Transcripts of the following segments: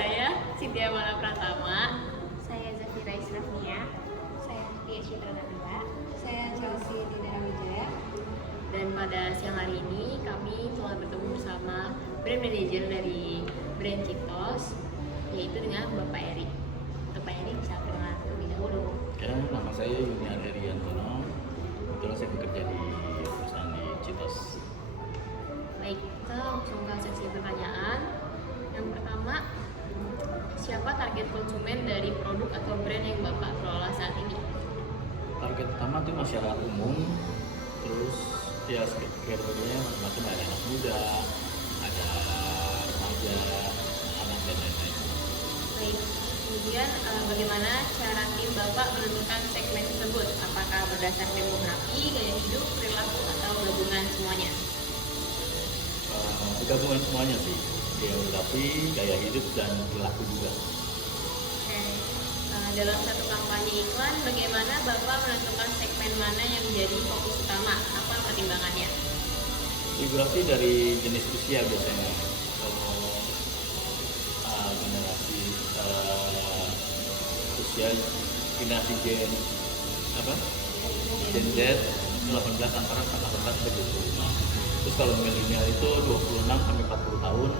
saya Cynthia Mala Pratama. Saya Zafira Israfnia. Saya Tia Citra Nabila. Saya Chelsea Dina Wijaya. Dan pada siang hari ini kami telah bertemu bersama brand manager dari brand Citos, yaitu dengan Bapak Eri. Untuk Pak Eri bisa perkenalan terlebih dahulu. Ya, nama saya Yunian Heriantono. Kebetulan saya bekerja di perusahaan di Citos. Baik, kita langsung ke sesi pertanyaan. Yang pertama, siapa target konsumen dari produk atau brand yang Bapak kelola saat ini? Target utama itu masyarakat umum, terus ya category-nya macam-macam, ada anak muda, ada remaja, anak dan lain-lain. Baik, kemudian bagaimana cara tim Bapak menentukan segmen tersebut? Apakah berdasarkan demografi, gaya hidup, perilaku, atau gabungan semuanya? Gabungan semuanya sih, geografi, gaya hidup, dan perilaku juga. Oke. Dalam satu kampanye iklan, bagaimana Bapak menentukan segmen mana yang menjadi fokus utama? Apa pertimbangannya? Geografi dari jenis usia biasanya. Kalau generasi usia generasi Gen Gen Z itu 18 antara 18 sampai 25. Terus kalau milenial itu 26 sampai 40 tahun,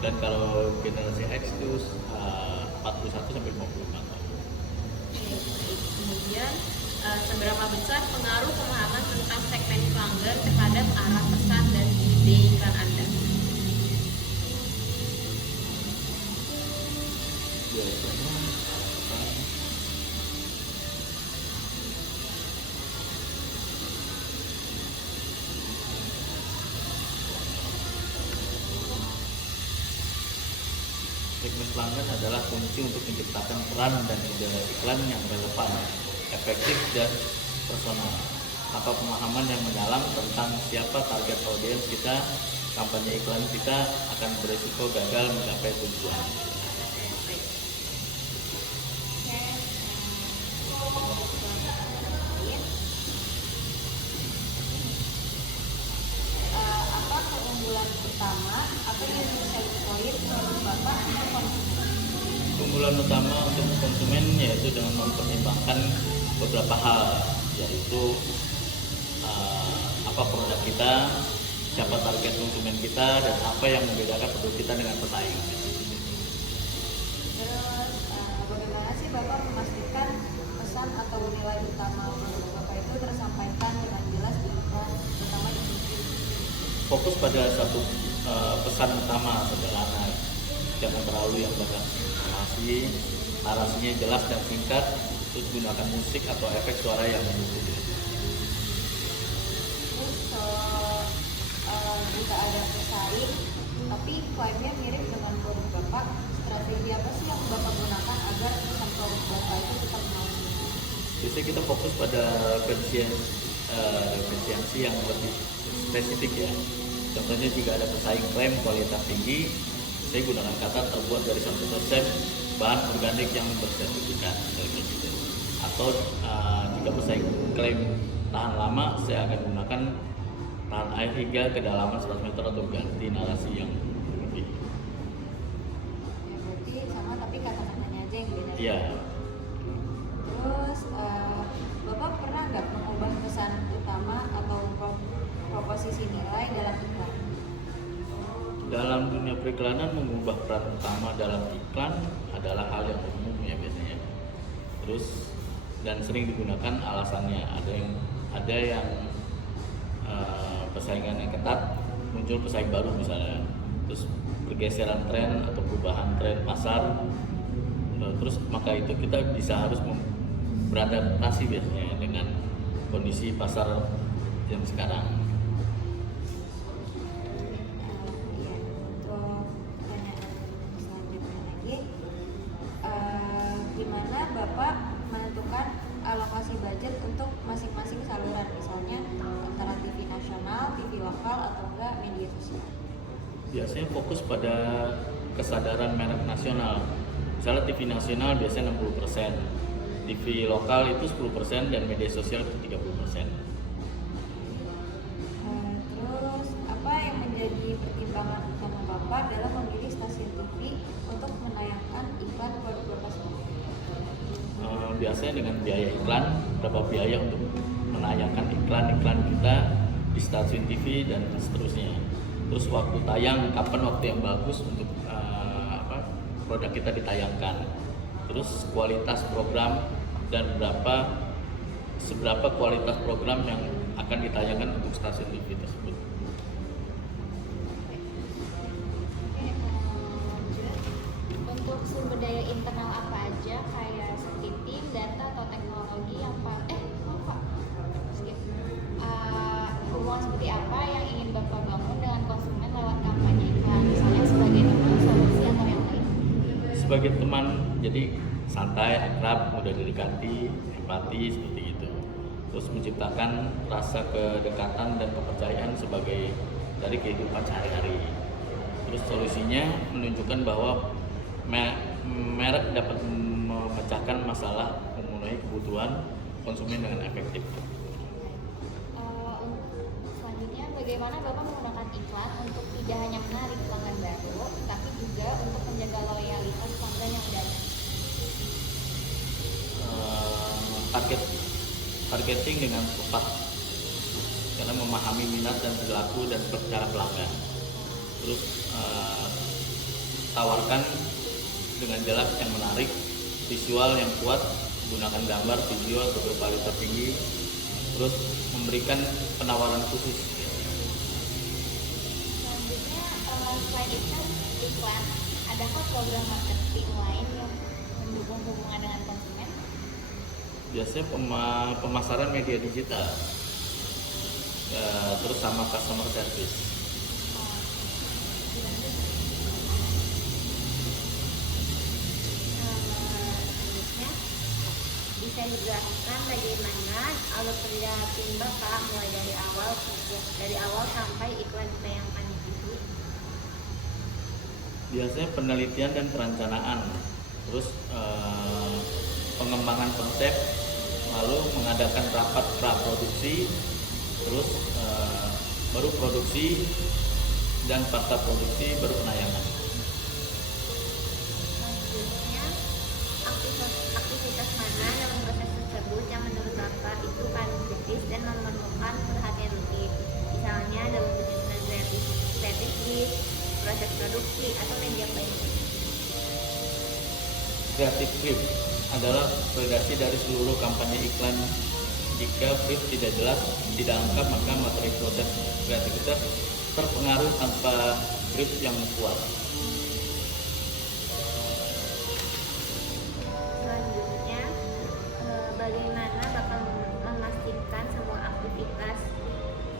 dan kalau generasi X itu 41 sampai 55 tahun. Kemudian, seberapa besar pengaruh pemahaman tentang segmen pelanggan terhadap arah pesan dan ide iklan Anda? Biasanya segmen pelanggan adalah kunci untuk menciptakan peran dan ide iklan yang relevan, efektif, dan personal. Tanpa pemahaman yang mendalam tentang siapa target audiens kita, kampanye iklan kita akan beresiko gagal mencapai tujuan. Apa keunggulan utama atau yang selling point menurut Bapak untuk konsumen? Keunggulan utama untuk konsumen yaitu dengan mempertimbangkan beberapa hal, yaitu apa produk kita, siapa target konsumen kita, dan apa yang membedakan produk kita dengan pesaing. Terus bagaimana sih Bapak memastikan pesan atau nilai utama produk Bapak itu tersampaikan dengan jelas di iklan, terutama di TV? Fokus pada satu pesan utama sederhana, jangan terlalu yang banyak informasi, narasinya jelas dan singkat, terus gunakan musik atau efek suara yang mendukung. Terus kalau jika ada pesaing tapi klaimnya mirip dengan produk Bapak, strategi apa sih yang Bapak gunakan agar pesan produk Bapak itu tetap menarik? Biasanya kita fokus pada efisiensi yang lebih spesifik ya. Contohnya jika ada pesaing klaim kualitas tinggi, saya gunakan kata terbuat dari 100% bahan organik yang bersertifikat. Atau jika pesaing klaim tahan lama, saya akan gunakan tahan air hingga kedalaman 100 meter atau ganti narasi yang lebih. Ya, berarti sama tapi kata-katanya aja yang beda. Iya. Terus Bapak pernah nggak mengubah pesan utama atau proposisi nilai dalam iklan? Dalam dunia periklanan, mengubah peran utama dalam iklan adalah hal yang umum ya biasanya. Terus dan sering digunakan alasannya. Ada yang persaingan yang ketat, muncul pesaing baru misalnya. Terus pergeseran tren atau perubahan tren pasar. Terus maka itu kita harus beradaptasi biasanya dengan kondisi pasar yang sekarang. Gimana Bapak menentukan alokasi budget untuk masing-masing saluran, misalnya antara TV nasional, TV lokal, atau enggak media sosial? Biasanya fokus pada kesadaran merek nasional. Misalnya TV nasional biasanya 60%, TV lokal itu 10%, dan media sosial itu 30%. Terus apa yang menjadi pertimbangan utama Bapak dalam memilih stasiun TV untuk menayangkan biasanya dengan biaya iklan, berapa biaya untuk menayangkan iklan-iklan kita di stasiun TV dan seterusnya. Terus waktu tayang, kapan waktu yang bagus untuk produk kita ditayangkan. Terus kualitas program dan seberapa kualitas program yang akan ditayangkan untuk stasiun TV tersebut. Untuk sumber daya internal apa aja kayak seperti tim, data atau teknologi yang hubungan seperti apa yang ingin Bapak bangun dengan konsumen lewat kampanye iklan, misalnya sebagai teman, solusi atau yang lain? Sebagai teman, jadi santai, akrab, mudah didekati, empati seperti itu. Terus menciptakan rasa kedekatan dan kepercayaan sebagai dari kehidupan sehari-hari. Terus solusinya menunjukkan bahwa merek dapat memecahkan masalah, memenuhi kebutuhan konsumen dengan efektif. Selanjutnya, bagaimana Bapak menggunakan iklan untuk tidak hanya menarik pelanggan baru, tapi juga untuk menjaga loyalitas pelanggan yang udah ada? Targeting dengan tepat karena memahami minat dan perilaku dan cara pelanggan. Terus tawarkan dengan jelas yang menarik, visual yang kuat, gunakan gambar, video atau berkualitas tinggi, terus memberikan penawaran khusus. Selanjutnya, selain iklan, adakah program marketing lain yang mendukung hubungan dengan konsumen? Biasanya pemasaran media digital, terus sama customer service. Selanjutnya bisa dijelaskan bagaimana alur kerja tim Bapak mulai dari awal sampai iklan ditayangkan di TV. Biasanya penelitian dan perencanaan, terus pengembangan konsep, lalu mengadakan rapat praproduksi, terus baru produksi dan pasca produksi baru penayangan. Selanjutnya, aktivitas mana dalam proses tersebut yang menurut Bapak itu paling kritis dan memerlukan perhatian lebih? Misalnya dalam penyusunan kreatif, proses produksi, atau media lainnya. Kreatif brief adalah redaksi dari seluruh kampanye iklan. Jika brief tidak jelas, tidak lengkap, maka materi proses kreativitas terpengaruh tanpa brief yang kuat. Selanjutnya, bagaimana Bapak memastikan semua aktivitas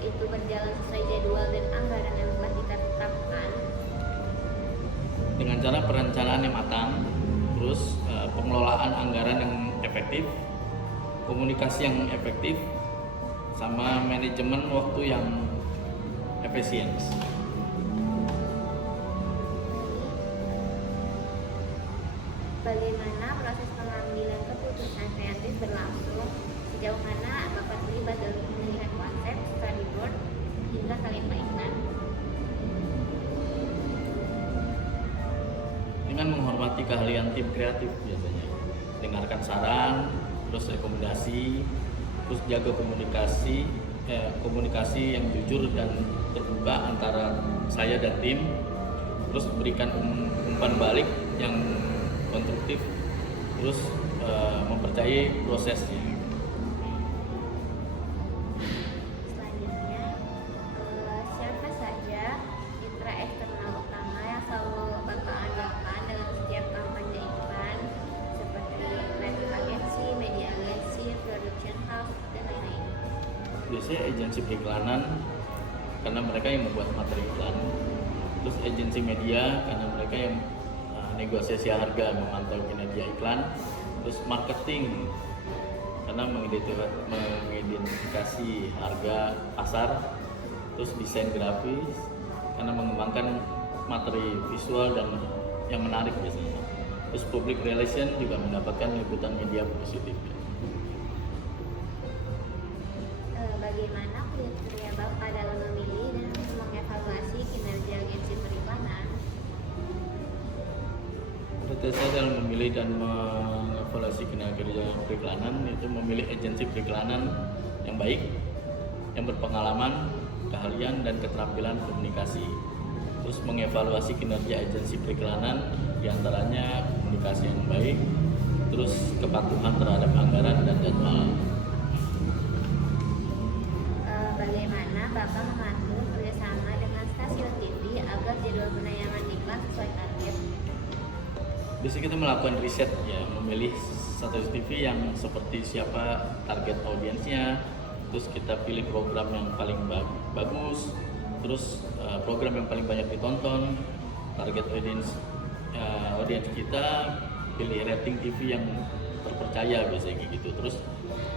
itu berjalan sesuai jadwal dan anggaran yang telah kita tetapkan? Dengan cara perencanaan yang matang, terus pengelolaan anggaran yang efektif, komunikasi yang efektif, sama manajemen waktu yang efisien. Bagaimana proses pengambilan keputusan kreatif berlangsung? Sejauh mana Bapak terlibat dalam pemilihan konsep, storyboard, hingga talenta iklan? Dengan menghormati keahlian tim kreatif biasanya, dengarkan saran, terus rekomendasi, terus jaga komunikasi yang jujur dan terbuka antara saya dan tim, terus berikan umpan balik yang konstruktif, terus mempercayai prosesnya. Selanjutnya, siapa saja mitra eksternal utama yang selalu Bapak andalkan dalam setiap kampanye iklan, seperti kreatif agency, media agency, production house, dan lain-lain? Biasanya agensi periklanan karena mereka yang membuat materi iklan, terus agensi media karena mereka yang negosiasi harga, memantau kinerja iklan, terus marketing karena mengidentifikasi harga pasar, terus desain grafis karena mengembangkan materi visual dan yang menarik biasanya, terus public relation juga mendapatkan liputan media positif. Bagaimana kriteria Bapak dalam memilih dan mengevaluasi kinerja agensi periklanan? Kriteria saya dalam memilih dan mengevaluasi mengevaluasi kinerja periklanan itu memilih agensi periklanan yang baik, yang berpengalaman, keahlian dan keterampilan komunikasi. Terus mengevaluasi kinerja agensi periklanan diantaranya komunikasi yang baik, terus kepatuhan terhadap anggaran dan jadwal. Bagaimana Bapak mengatur kerjasama dengan stasiun TV agar jadwal penayangan iklan sesuai target? Biasanya kita melakukan riset ya, memilih stasiun TV yang seperti siapa target audiensnya, terus kita pilih program yang paling bagus, terus program yang paling banyak ditonton, target audiens kita, pilih rating TV yang terpercaya biasanya gitu. Terus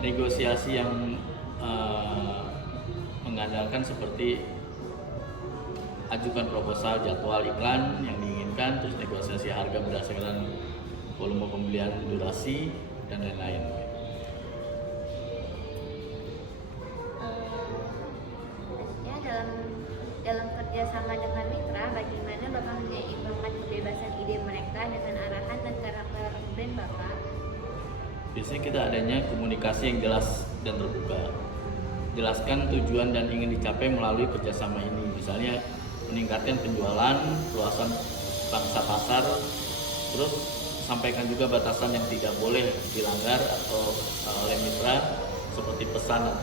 negosiasi yang mengandalkan seperti ajukan proposal jadwal iklan yang diinginkan, terus negosiasi harga berdasarkan volume pembelian, durasi dan lain-lain. Dalam kerjasama dengan mitra, bagaimana Bapak menyeimbangkan kebebasan ide mereka dengan arahan dan karakter brand Bapak? Biasanya kita adanya komunikasi yang jelas dan terbuka. Jelaskan tujuan dan ingin dicapai melalui kerjasama ini. Misalnya meningkatkan penjualan, luasan pangsa pasar, terus sampaikan juga batasan yang tidak boleh dilanggar atau oleh mitra, seperti pesan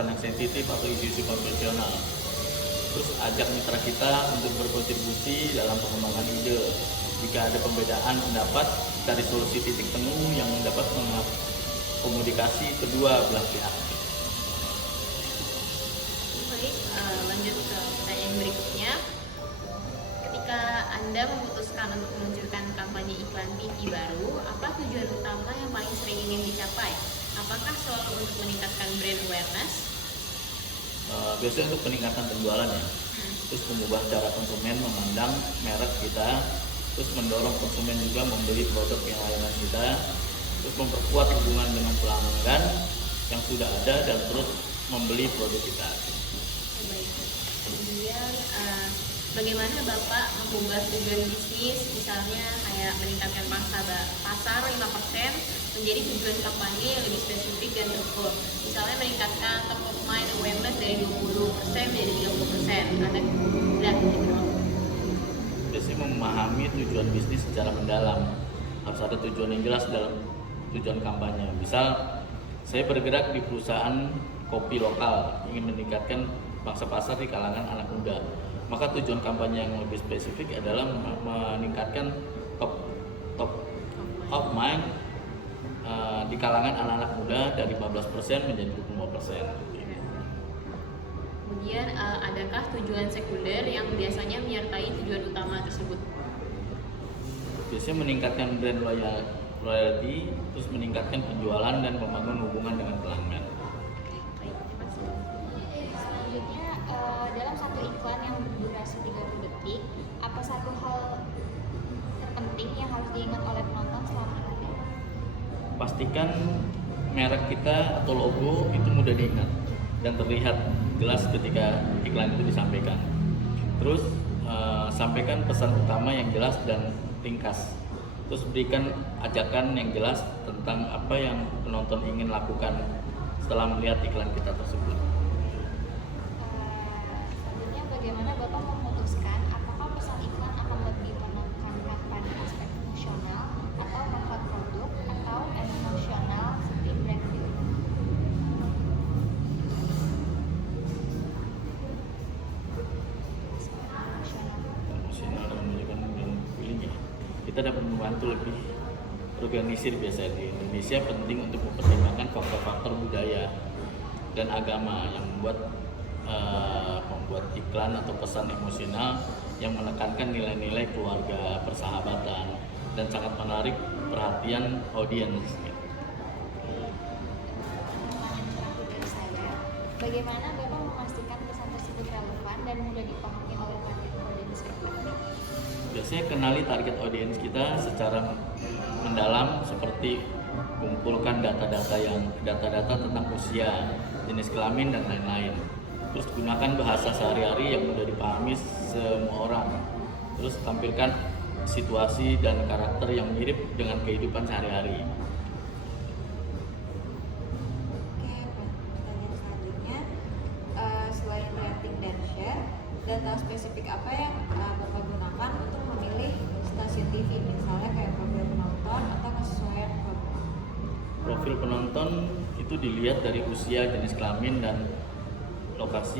yang sensitif atau isu-isu konvensional. Terus ajak mitra kita untuk berkontribusi dalam pengembangan ide. Jika ada perbedaan pendapat, cari solusi titik temu yang dapat komunikasi kedua belah pihak. Baik, lanjut ke pertanyaan berikutnya. Ketika Anda memutuskan untuk meluncurkan kampanye iklan TV baru, apa tujuan utama yang paling sering ingin dicapai? Apakah selalu untuk meningkatkan brand awareness? Biasanya untuk peningkatan penjualan ya, terus mengubah cara konsumen memandang merek kita, terus mendorong konsumen juga membeli produk yang layanan kita, terus memperkuat hubungan dengan pelanggan yang sudah ada dan terus membeli produk kita. Baik. Kemudian bagaimana Bapak mengubah tujuan bisnis, misalnya kayak meningkatkan pasar 5% menjadi tujuan kampanye yang lebih spesifik dan terukur. Misalnya meningkatkan top of mind awareness dari 20% menjadi 30%. Ada dan gitu. Biasanya memahami tujuan bisnis secara mendalam. Harus ada tujuan yang jelas dalam tujuan kampanye. Misal saya bergerak di perusahaan kopi lokal, ingin meningkatkan pangsa pasar di kalangan anak muda. Maka tujuan kampanye yang lebih spesifik adalah meningkatkan top of mind di kalangan anak-anak muda dari 15% menjadi 25%. Kemudian adakah tujuan sekunder yang biasanya menyertai tujuan utama tersebut? Biasanya meningkatkan brand loyalty, terus meningkatkan penjualan dan membangun hubungan dengan pelanggan. Baik, terima kasih. Selanjutnya, dalam satu iklan yang berdurasi 30 detik, apa satu hal terpenting yang harus diingat oleh penonton selama iklan? Pastikan merek kita atau logo itu mudah diingat dan terlihat jelas ketika iklan itu disampaikan. Terus sampaikan pesan utama yang jelas dan ringkas. Terus berikan ajakan yang jelas tentang apa yang penonton ingin lakukan setelah melihat iklan kita tersebut. Selanjutnya, bagaimana Bapak memutuskan apakah pesan iklan akan lebih menekankan pada aspek fungsional atau manfaat produk atau emosional seperti brand value? Emosional dan menunjukkan brand feeling ya. Kita dapat membantu lebih organisir. Biasa di Indonesia penting untuk mempertimbangkan faktor-faktor budaya dan agama yang membuat iklan atau pesan emosional yang menekankan nilai-nilai keluarga, persahabatan, dan sangat menarik perhatian audiens. Pertanyaan terakhir dari saya, bagaimana Bapak memastikan pesan tersebut relevan dan mudah dipahami oleh target audiens Bapak? Biasanya kenali target audiens kita secara mendalam, seperti kumpulkan data-data tentang usia, jenis kelamin dan lain-lain. Terus gunakan bahasa sehari-hari yang mudah dipahami semua orang. Terus tampilkan situasi dan karakter yang mirip dengan kehidupan sehari-hari. data spesifik apa yang Bapak gunakan untuk memilih stasiun TV, misalnya kayak profil penonton atau kesesuaian program? Profil penonton itu dilihat dari usia, jenis kelamin, dan lokasi